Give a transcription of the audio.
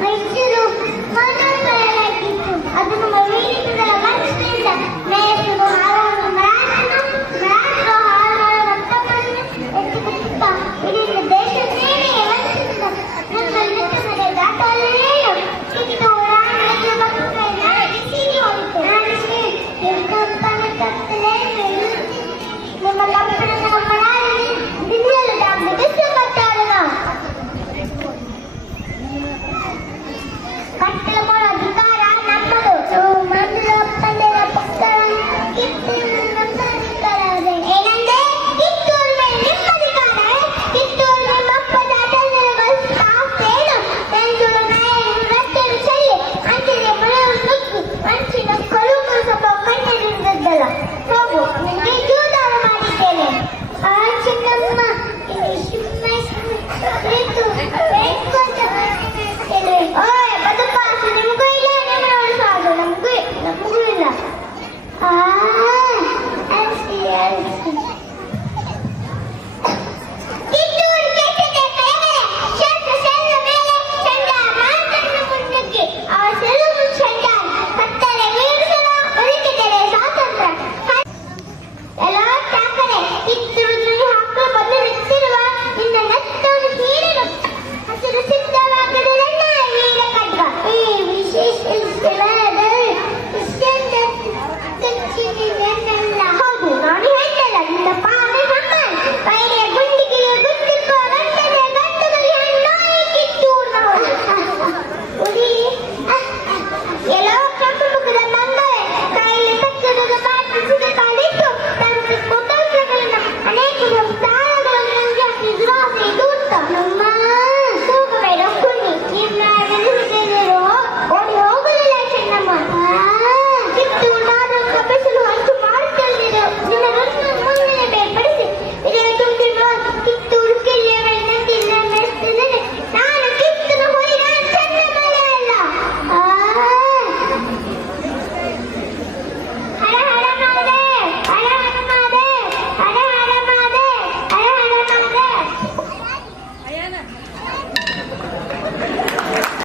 മരിച്ചതും മനോഹരമാക്കിയിട്ടും അത് നമ്മൾ